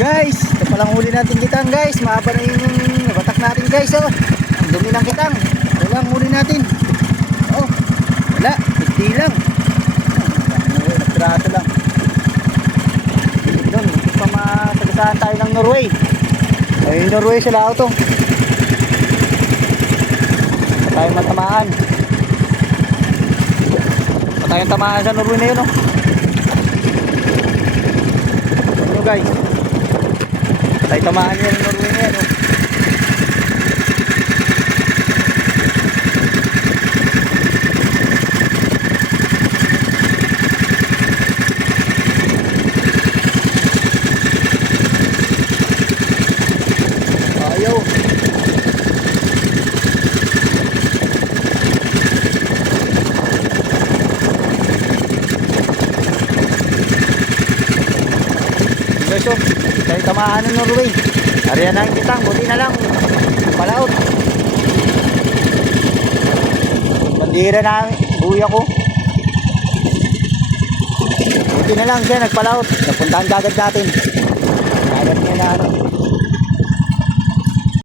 Guys, ito palang huli natin kitang guys. Mahaba na yung nabatak natin guys. Oh. Ang dumi ng kitang. Ito lang huli natin. Oh, wala. Hindi lang. Nagtrato lang. Doon, hindi pa masagasaan tayo ng Norway. Ay, yung Norway sa lao to. Pa tayo matamaan. Pa tayong tamaan sa Norway na yun, oh. Ano guys? Tayo tamaan yan ng Norway na yan, oh. Ayaw. Guys, oh, tayo tamaan ng Norway. Ariyan na yung kitang, buti na lang palaot. Bandira na buya ko. Buti na lang siya nagpalaot. Napuntahan kagad natin. Kagad niya na ano.